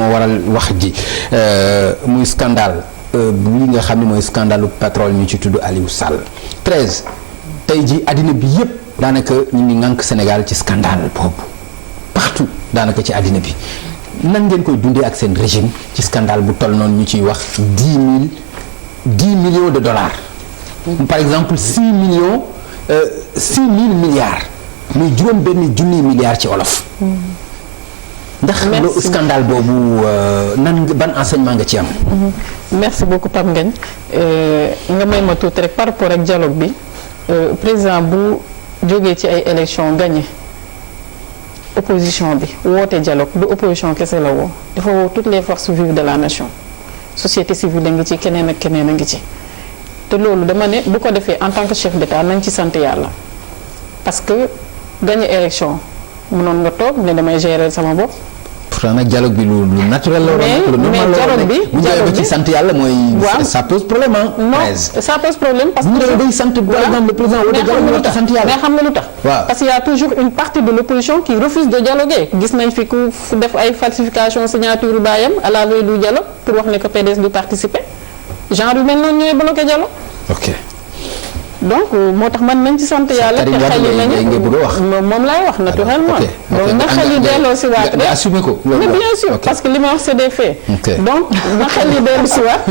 moo waral wax ji muy scandale li nga xam ne mooy scandale pétrole ñu ci tudd Aliou Sall 13 tey ji àddina bi yëpp daanaka ñu ngi ŋànk Sénégal ci scandale boobu partout daanaka ci àddina bi nan ngeen koy dundee ak seen régime ci scandale bu toll noonu ñu ciy wax 10 millions de dollars par exemple 6 millions 6 000 milliards muy juróom benn junni milliards ci olof ndax lu scandale boobu nan ban enseignement nga ci am. merci beaucoup Pape Ngagne nga may ma tuuti rek par rapport ak dialogue bi président bu jógee ci ay élections gagné opposition bi woote dialogue du opposition kese la woo dafa woo toutes les forces vives de la nation société civile a ngi ci keneen ak keneen a ngi ci te loolu dama ne bu ko defee en tant que chef d'État nañ ci sant yàlla parce que gagné élection mënoon nga toog ne damay gérer sama bopp. pourtant nag dialogue bi lu naturel la woon. mais dialogue bi bu ñu ci sant yàlla mooy. ça pose problème non ça pose problème parce que. ñu day sant par exemple le président wala dialogue war a sant yàlla. mais xam nga lu tax. parce qu'il y a toujours une partie de l'opposition qui refuse de dialoguer gis nañ fi ku def ay falsification signature baayam à la veille du dialogue pour wax ne que PDS du participer genre yu mel noonu ñooy bloqué dialogue. ok. donc moo tax man nañ ci sant yàlla te xel yi nañu moom laay wax naturellement donc na xel yi delloo si waat rek assumer ko mais bien sûr parce que li ma wax c'est des faits donc na xel yi dellu si waat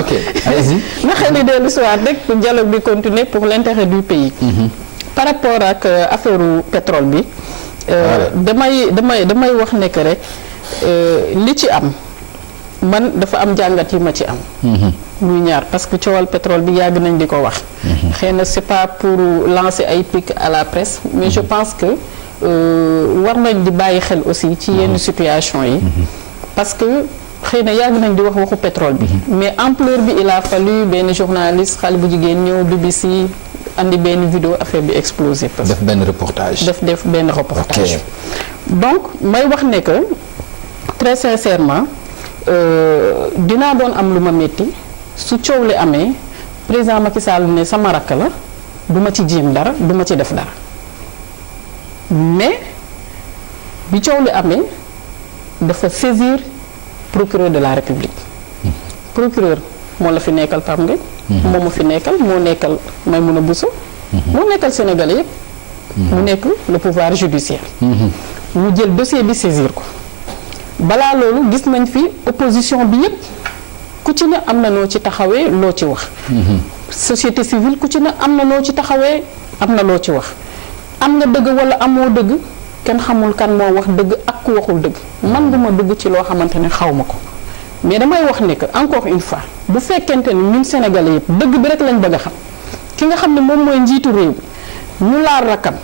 ok allez-y na xel yi dellu si waat rek pour dialogue bi continuer pour l'intérêt du pays par rapport ak affaire pétrole bi damay wax ne que rek li ci am man dafa am jàngat yi ma ci am muy ñaar parce que coowal pétrole bi yàgg nañ di ko wax xëy na c'est pas pour lancer ay pics à la presse mais je pense que war nañ di bàyyi xel aussi ci yenn situation yi parce que xëy na yàgg nañ di wax waxu pétrole bi mais ampleur bi il a fallu benn journaliste xale bu jigéen ñëw BBC andi benn vidéo affaire bi explosé def benn reportage def benn reportage donc may wax ne que très sincèrement dinaa doon am lu ma metti su coow li amee président Macky Sall ne sama rakk la du ma ci jéem dara du ma ci def dara mais bi coow li amee dafa saisir procureur de la République procureur moo la fi nekkal Pape Ngagne moo ma fi nekkal moo nekkal Maïmouna Bousso moo nekkal Sénégalais yëpp mu nekk le pouvoir judiciaire mu jël dossier bi saisir ko balaa loolu gis nañ fi opposition bi yëpp ku ci ne am na noo ci taxawee loo ci wax société civile ku ci ne am na noo ci taxawee am na loo ci wax am nga dëgg wala amoo dëgg kenn xamul kan moo wax dëgg ak ku waxul dëgg man duma dugg ci loo xamante ne xaw ma ko mais damay wax ne que encore une fois bu fekkente ne ñun Sénégalais yëpp dëgg bi rek lañ bëgg a xam ki nga xam ne moom mooy njiitu réew mi ñu laal rakkam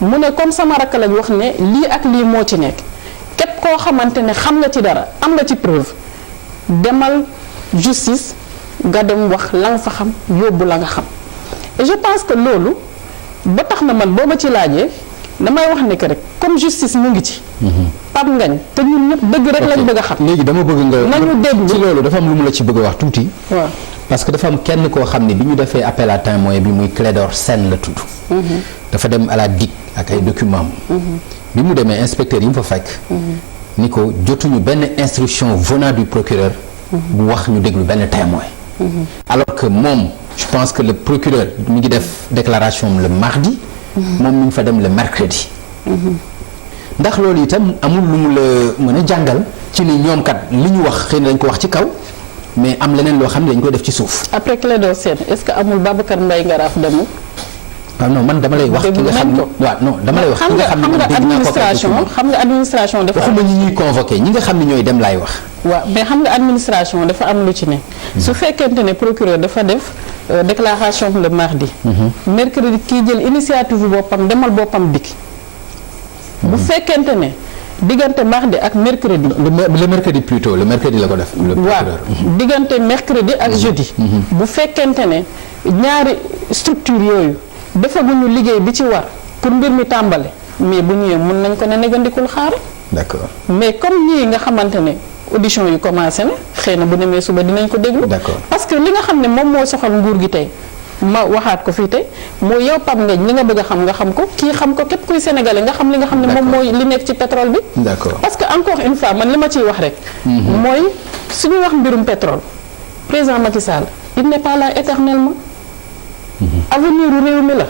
mu ne comme sama rakk lañ wax ne lii ak lii moo ci nekk képp koo xamante ne xam nga ci dara am nga ci preuve demal justice nga dem wax la nga fa xam yóbbu la nga xam et je pense que loolu ba tax na man boo ma ci laajee damay wax ne que rek comme justice mu ngi ci. Pape Ngagne te ñun ñëpp dëgg rek lañ bëgg a xam. léegi dama bëgg nga. nañu déglu ci loolu dafa am lu mu la ci bëgg a wax tuuti. waaw parce que dafa am kenn koo xam ne bi ñu defee appel à témoin bi muy Clédor Sène la tudd. dafa dem à la DIC ak ay documents bi mu demee inspecteur yi mu fa fekk. ni ko jotuñu benn instruction venant du procureur. bu wax ñu déglu benn témoin. alors que moom je pense que le procureur mi ngi def déclaration le mardi. moom mi ngi fa dem le mercredi. ndax loolu itam amul lu mu la mën a jàngal ci ni ñoom kat li ñu wax xëy na dañ ko wax ci kaw mais am leneen loo xam ne dañ koy def ci suuf. après Clédor Sène est-ce que amul Babacar Mbaye Ngaraaf demul. waaw non man dama lay wax. ki nga xam ne waaw non dama lay wax. ki nga xam ne man dégg naa ko xam nga administration dafa. waxuma ñi ñuy convoqué ñi nga xam ne ñooy dem laay wax. waaw mais xam nga administration dafa am lu ci ne. su fekkente ne procureur dafa def déclaration le mardi. mercredi kii jël initiative boppam demal boppam dikk. bu fekkente ne diggante mardi ak mercredi. le mercredi plutôt le mercredi la ko def. le procureur waaw diggante mercredi ak jeudi. bu fekkente ne ñaari structure yooyu defaguñu liggéey bi ci war pour mbir mi tàmbale mais bu ñëwee mën nañ ko ne negandikul xaar. d'accord mais comme ñii nga xamante ne audition yi commencé na xëy na bu demee suba dinañ ko déglu. d'accord parce que li nga xam ne moom moo soxal nguur gi tey ma waxaat ko fii tey mooy yow Pape Ngagne li nga bëgg a xam nga xam ko kii xam ko képp kuy sénégalais nga xam li nga xam ne moom mooy li nekk ci pétrole bi. D'accord. parce que encore une fois man li ma ciy wax rek. mooy suñu wax mbirum pétrole président Macky Sall il n'est pas là éternellement. avenir u réew mi la.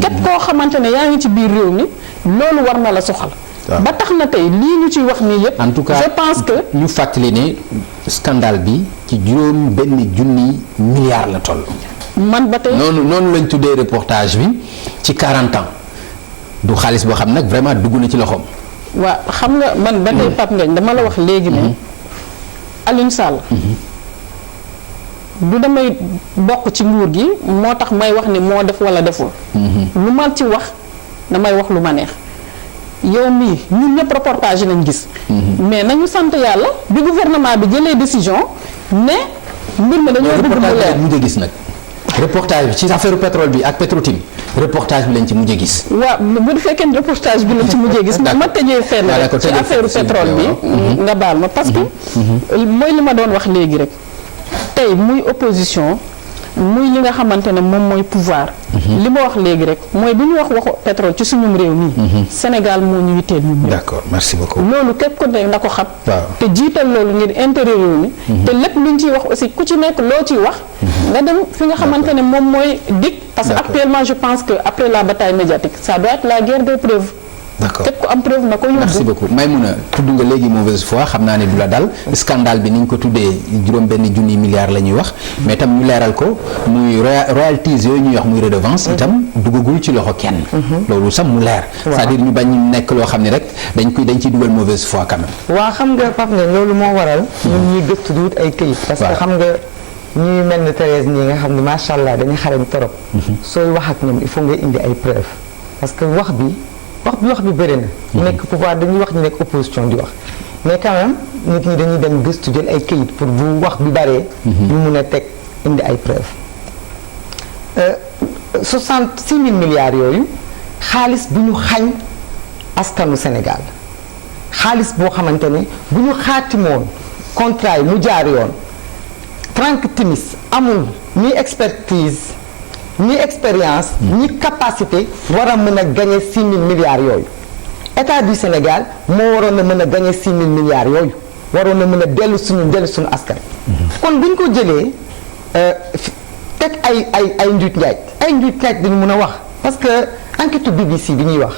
képp koo xamante ne yaa ngi ci biir réew mi loolu war na la soxal. ba tax na tey lii ñu ciy wax nii yëpp. en tout cas je pense que. ñu fàttali ne scandale bi ci juróom benn junni milliards la toll. man ba tey noonu lañ tuddee reportage bi ci 40 ans du xaalis boo xam nag vraiment dugg na ci loxoom. waaw xam nga man ba tey Pape Ngagne dama la wax léegi ne Aliou Sall. du damay bokk ci nguur gi moo tax may wax ni moo def wala deful. lu ma ci wax damay wax lu ma neex. yow mii ñun ñëpp reportage lañ gis. mais nañu sant yàlla bi gouvernement bi jëlee décision ne mbir mi dañoo bëgg mu leer mujj a gis nag. reportage bi ci affaire pétrole bi ak Petro-Tim reportage bi lañ ci mujj a gis. waaw bu fekkee ne reportage bi lañ ci mujjee gis. ma tëjee fenn rek ci affaire pétrole bi. nga baal ma parce que. mooy li ma doon wax léegi rek. tey muy opposition muy li nga xamante ne moom mooy pouvoir. li ma wax léegi rek mooy bu ñu wax waxu pétrole ci suñum réew nii. Sénégal moo ñu yitteel ñun ñëpp. D'accord, merci beaucoup. loolu képp ko ne na ko xam. waaw te jiital loolu ngir intérêt réew mi. te lépp luñ ciy wax aussi ku ci nekk loo ciy wax. nga dem fi nga xamante ne moom mooy dik parce que actuellement je pense que après la bataille médiatique ça doit être la guerre des preuves. D'accord képp ku am preuve na ko yóbbu. merci beaucoup Maïmouna tudd nga léegi mauvaise foi xam naa ne du la dal scandale bi ni ñu ko tuddee juróom benn junni milliards la ñuy wax mais itam ñu leeral ko muy royalties yooyu ñuy wax muy redevance itam duggagul ci loxo kenn. loolu sax mu leer. c'est-à-dire ñu bañ nekk loo xam ne rek dañ ciy dugal mauvaise foi quand même. waaw xam nga Pape Ngagne loolu moo waral. ñun ñuy gëstu di wut ay këyit. parce que xam nga ñuy mel ne Thérèse nii nga xam ne macha allah dañuy xarañ torop. sooy wax ak ñoom il faut nga indi ay preuves parce que wax bi bëri na. nekk pouvoir dañuy wax ñu nekk opposition di wax mais quand même nit ñi dañuy dem gëstu jël ay këyit pour bu wax bi bëree. ñu mun a teg indi ay preuves. 66 000 milliards yooyu xaalis bu ñu xañ askanu Sénégal xaalis boo xamante ne bu ñu xaatimoon contrat yi mu jaar yoon Franck Timis amul ni expertise. ni expérience ni capacité war a mën a gagner 6 000 milliards yooyu état du Sénégal moo waroon a mën a gagner 6 000 milliards yooyu waroon a mën a dellu suñu askan. kon bu ñu ko jëlee teg ay njuuj njaaj dañu mën a wax parce que enquête BBC bi ñuy wax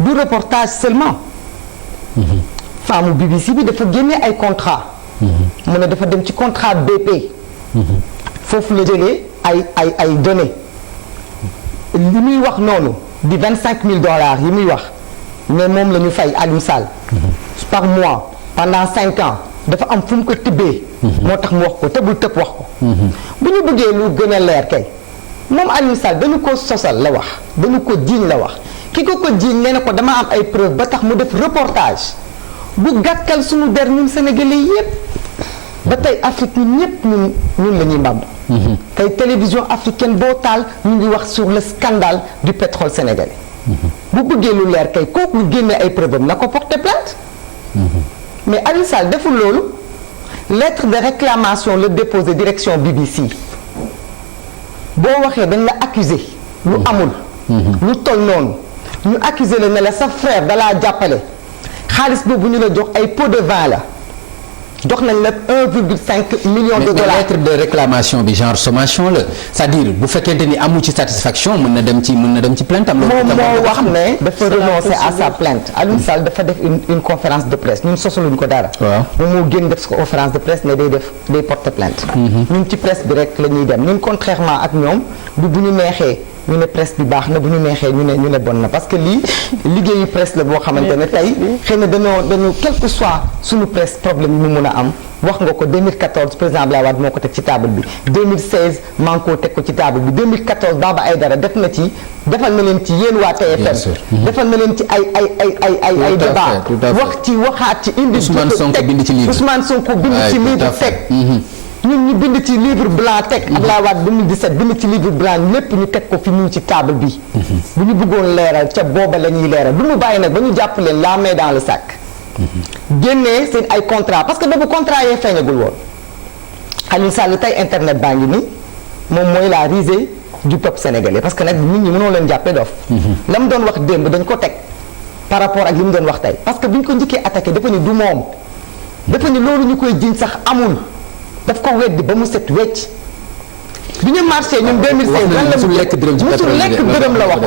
du reportage seulement. femme BBC bi dafa génne ay contrat mu ne dafa dem ci contrat BP. foofu la jëlee ay données li muy wax noonu di $25 000 yi muy wax ne moom la ñu fay Aliou Sall par mois pendant 5 ans dafa am fu mu ko tibbee. moo tax mu wax ko tëbul tëb wax ko. bu ñu bëggee lu gën a leer kay moom Aliou Sall dañu ko sosal la wax dañu ko jiiñ la wax ki ko jiiñ nee na ko dama am ay preuve ba tax mu def reportage bu gàkkal suñu der ñun sénégalais yépp ba tey Afrique ñun ñëpp ñun la ñuy mbamb. tey télévision africaine boo taal ñu ngi wax sur le scandale du pétrole sénégalais. bu bëggee lu leer kay kooku génne ay preuve am na ko porter plainte. mais Aliou Sall deful loolu lettre de réclamation la déposé direction BBC boo waxee dañ la accuser lu amul. lu toll noonu ñu accuser la ne la sa frère dalaa jàppale xaalis boobu ñu la jox ay pot de vin la. jox nañ la 1,5 million de dollars. lettre de réclamation bi genre sommation la c'est-à-dire bu fekkente ni amu ci satisfaction mën na dem ci plainte am. moom moo wax ne dafa renoncer à sa plainte. Aliou Sall dafa def une conférence de presse ñun sosaluñ ko dara. waaw moom moo génn def conférence de presse ne day porter plainte. ñun ci presse bi rek la ñuy dem ñun contrairement ak ñoom bu ñu neexee. ñu ne presse bi baax na bu ñu neexee ñu ne bon na parce que lii liggéeyu presse la boo xamante ne tey xëy na dañu quel que soit suñu presse problème yi mu mun a am wax nga ko 2014 président Abdoulaye Wade moo ko teg ci table bi 2016 Manko teg ko ci table bi 2014 Baba Aïdara defal na leen ci yéen waa TFM defal na leen ci ay débat waxaat ci indi Ousmane Sonko bind ci livre teg ñun ñu bind ci livre blanc teg Abdoulaye Wade 2017 bind ci livre blanc lépp ñu teg ko fi mu ci table bi bu ñu bëggoon leeral ca booba la ñuy leeral du mu bàyyi nag ba ñu jàpp leen la main dans le sac génnee seen ay contrat parce que boobu contrat yee feeñagul woon Aliou Sall tey internet baa ngi nii moom mooy la risée du peuple sénégalais parce que nag nit ñi mënoo leen jàppee dof la mu doon wax démb dañ ko teg par rapport ak li mu doon wax tey parce que bi ñu ko njëkkee attaqué dafa ni du moom dafa ni loolu ñu koy jiñ sax amul daf ko weddi ba mu set wecc bi ñu marché ñun 2016 lan la musul lekk dërëm la wax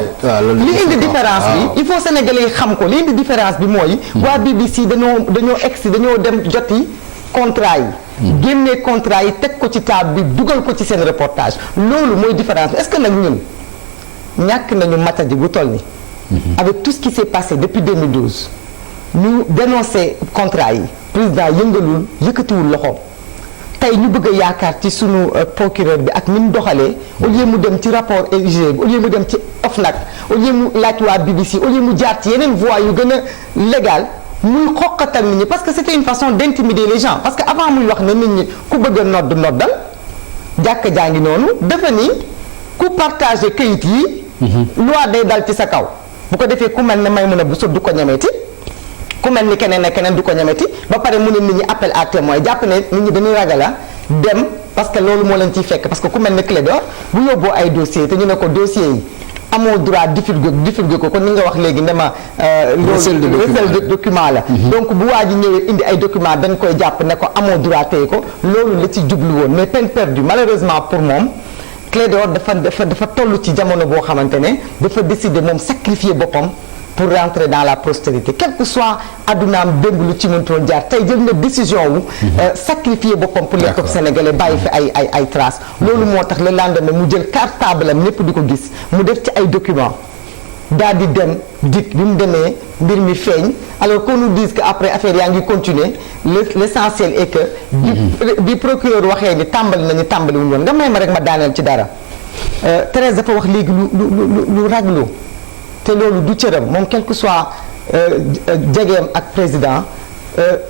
li indi différence bi il faut sénégalais yi xam ko li indi différence bi mooy waa BBC dañoo dem joti contrat yi génnee contrat yi teg ko ci table bi dugal ko ci seen reportage loolu mooy différence bi est-ce que nag ñun ñàkk nañu matadi bu toll ni avec tout ce qui s'est passé depuis 2012 ñu dénoncé contrat yi président yëngalul yëkkatiwul loxoom tey ñu bëgg a yaakaar ci sunu procureur bi ak ni mu doxalee au lieu mu dem ci rapport EIG bi au lieu mu dem ci OFNAC au lieu mu laaj waa BBC au lieu mu jaar ci yeneen voies yu gën a légal muy xoqatal nit ñi parce que c'était une façon d'intimider les gens parce que avant muy wax ne nit ñi ku bëgg a noddal jàkka jaa ngi noonu dafa ni ku partagé kayit yi loi day dal ci sa kaw bu ko defee ku mel ne Maïmouna Bousso du ko ñemeeti ku mel ni keneen ak keneen du ko ñemeti ba pare mu ne nit ñi appel à témoin jàpp ne nit ñi dañuy ragala dem parce que loolu moo leen ciy fekk parce que ku mel ni Clédor bu yóbboo ay dossiers te ñu ne ko dossiers yi amoo droit divulguer ko kon ni nga wax léegi ne ma loolu recel de document la donc bu waa ji ñëwee indi ay document dañ koy jàpp ne ko amoo droit téye ko loolu la ci jublu woon mais peine perdue malheureusement pour moom Clédor dafa toll ci jamono boo xamante ne dafa décider moom sacrifier boppam pour rentrer dans la postérité quel que soit addunaam démb lu ci mëntoon jaar tey jël na décision wu sacrifier boppam pour le peuple sénégalais bàyyi fi ay traces loolu moo tax le lendemain mu jël cartable am ñëpp di ko gis mu def ci ay documents daal di dem dik bi mu demee mbir mi feeñ alors qu'on nous dise que après affaire yaa ngi continuer l'essentiel est que bi procureur waxee ni tàmbali nañu tàmbali wuñu woon nga may ma rek ma daaneel ci dara Thérèse dafa wax léegi lu raglu te loolu du cëram moom quel que soit jegeem ak président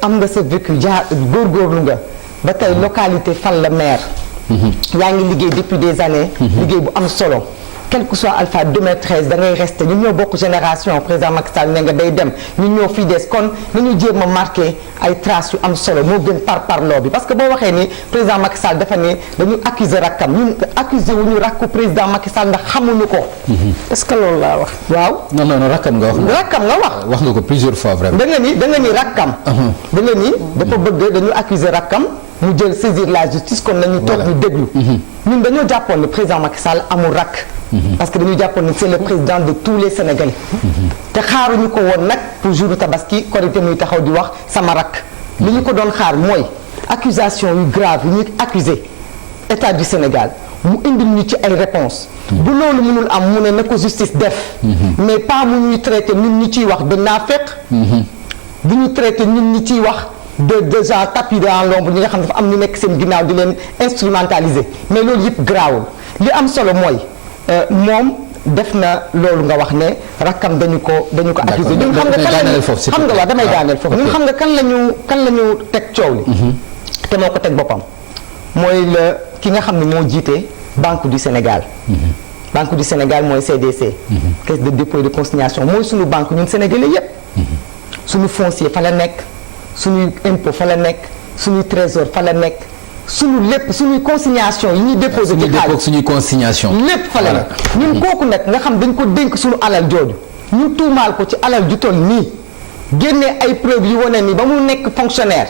am nga sa vécu góorgóorlu nga ba tey localité fan la maire yaa ngi liggéey depuis des années liggéey bu am solo quel que soit Alpha 2013 da ngay resté ñun ñoo bokk génération président Macky Sall ne nga day dem ñun ñoo fii des kon nañu jéem a marqué ay traces yu am solo moo gën parloo bi parce que boo waxee ni président Macky Sall dafa ne dañu accuser rakkam ñun accuser wu ñu rakku président Macky Sall ndax xamuñu ko. est-ce que loolu laa wax. waaw non rakkam nga wax. rakkam nga wax. wax nga ko plusieurs fois vraiment. da nga ni rakkam. da nga ni dafa bëgg dañu accuser rakkam mu jël saisir la justice kon nañu toog ñu déglu. ñun dañoo jàppoon ne président Macky Sall amul rakk. parce que dañu jàppoon ne c'est le président de tous les Sénégalais. te xaaruñu ko woon nag pour jour tabaski korité muy taxaw di wax sama rakk. li ñu ko doon xaar mooy accusation yu grave yu ñuy accusé état du Sénégal mu indil ñu ci ay réponses. bu loolu mënul am mu ne na ko justice def. mais pas mu ñuy traité ñun ñi ciy wax de naafeq. du ñu traité ñun ñi ciy wax. de gens tapis dans l'ombre ñi nga xam ne dafa am ñu nekk seen ginnaaw di leen instrumentaliser mais loolu yëpp garaawul li am solo mooy moom def na loolu nga wax ne rakkam dañu ko accusé ñun xam nga waaw damay daaneel foofu ñun xam nga kan la ñu teg coow li te moo ko teg boppam mooy ki nga xam ne moo jiite Banque du Sénégal Banque du Sénégal mooy CDC caisse de dépôt et de consignation mooy suñu banque ñun sénégalais yépp suñu foncier fa la nekk suñuy impôt fa la nekk suñuy trésor fa la nekk suñu lépp suñuy consignation yi ñuy déposé ci xaalis suñuy consignation lépp fa la nekk ñun kooku nag nga xam dañ ko dénk suñu alal jooju ñu tuumaal ko ci alal ju toll nii génnee ay preuves yu wane ni ba mu nekk fonctionnaire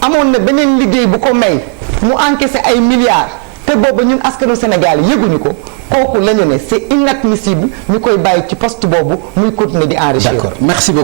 amoon na beneen liggéey bu ko may mu encaissé ay milliards te boobu ñun askanu Sénégal yëguñu ko kooku la ñu ne c'est inadmissible ñu koy bàyyi ci poste boobu muy continuer di enrichir. D'accord, merci beaucoup.